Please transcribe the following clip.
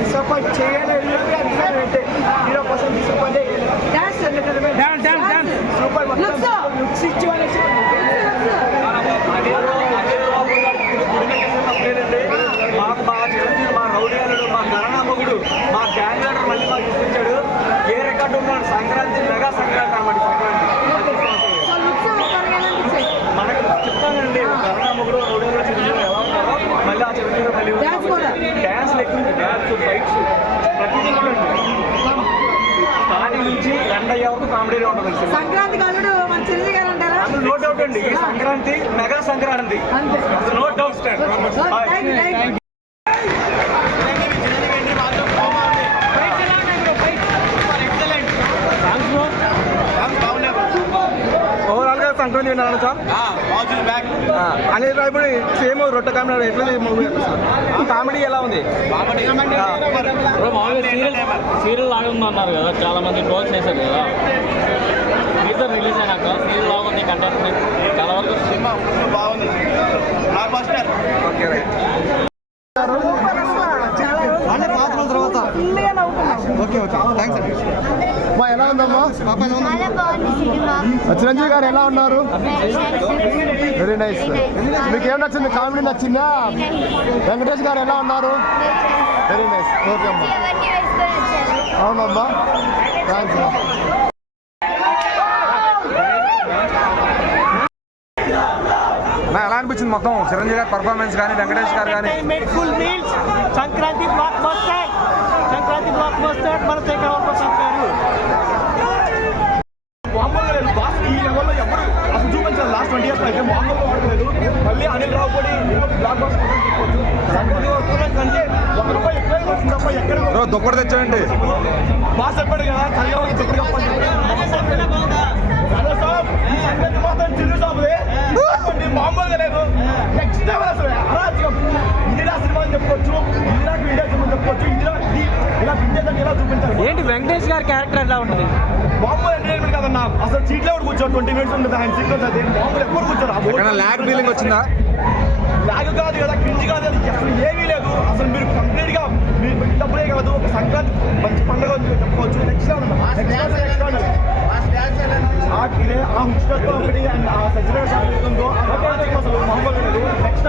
Disappoint చేయలేదు. 0% disappoint super looks ఇచ్చి మాకు మా చిరంజీవి, మా రౌడీలు, మా గణనామగుడు, మా గ్యాంగ్ లీడర్ మళ్ళీ మాకు చూపించాడు. ఏ రికార్డు ఉన్నాడు సంక్రాంతి, మెగా సంక్రాంతి అన్నమాట. సంక్రాంతి మనకి చెప్తానండి, గణనామగుడు రౌడీలు చిరంజీవి ఎలా ఉన్నారో మళ్ళీ ఆ చిరంజీవి మళ్ళీ డ్యాన్స్ లెక్కింది, డ్యాన్స్ ఫైట్స్ ప్రతిదీ కూడా స్టార్టింగ్ నుంచి ఎండ్ అయ్యే వరకు కామెడీగా ఉంటుంది. సంక్రాంతి కాదు మన చిరంజీవి గారు అంటారా? అందులో నో డౌట్ అండి, ఈ Sankranti mega Sankranti no doubt. Overall గా సంక్రాంతి విన్నాను సార్. అనేది ఇప్పుడు సేమ్ రొట్టె కామెడీ ఎట్లా మూవీ కామెడీ ఎలా ఉంది? సీరియల్ లాగా ఉందన్నారు కదా, చాలా మంది ట్రోల్స్ చేశారు కదా. టీజర్ రిలీజ్ అయినాక సీరియల్ లాగా ఉంది, కంటెంట్ చాలా వరకు సినిమా బాగుంది. ఓకే ఎలా ఉందమ్మా? చిరంజీవి గారు ఎలా ఉన్నారు? Very nice. మీకు ఏం నచ్చింది? కామెడీ నచ్చిందా? వెంకటేష్ గారు ఎలా ఉన్నారు? Very nice. ఓకే అమ్మా. అవునమ్మా, థ్యాంక్స్. ఎలా అనిపించింది మొత్తం చిరంజీవి గారి పర్ఫార్మెన్స్ కానీ వెంకటేష్ గారు కానీ? Sankranti block buster, Sankranti block buster మన ఈ లెవెల్లో ఎవరు అసలు చూపించారు లాస్ట్ 20 years అయితే మామూలుగా వాడలేదు. మళ్ళీ అనిల్ రావు కూడా బ్లాక్ బస్టర్ కంటే ₹1 ఎక్కువ వచ్చింది తప్ప ఎక్కడ దుప్పటి తెచ్చాయండి. బాగా చెప్పాడు కదా, చలిగా దుప్పటి మాత్రం చిరు మామూలుగా లేదు. నెక్స్ట్ టైం అసలు అరాచకం. ఇండియా సినిమా అని చెప్పుకోవచ్చు, ఇండియాకి ఇండియా సినిమా చెప్పుకోవచ్చు. ఇండియా ఇలా ఇండియా ఇలా చూపించారు. ఏంటి వెంకటేష్ గారి క్యారెక్టర్ ఎట్లా ఉంటుంది? మామూలు ఎంటర్టైన్మెంట్ కదన్నా. అసలు సీట్లో కూడా కూర్చోరు, 20 minutes ఉంటుంది ఆయన సీట్లో. అది మామూలు ఎప్పుడు కూర్చోరు. ల్యాగ్ ఫీలింగ్ వచ్చిందా? లాగ్ కాదు కదా, క్రింజ్ కాదు, అసలు ఏమీ లేదు. అసలు మీరు కంప్లీట్ గా మీరు డబ్బులే కాదు, ఒక సంక్రాంతి మంచి పండుగ చెప్పుకోవచ్చు. నెక్స్ట్ ఆ హుష్కతో ఒకటి అండ్ ఆ సజ్జన మామూలు నెక్స్ట్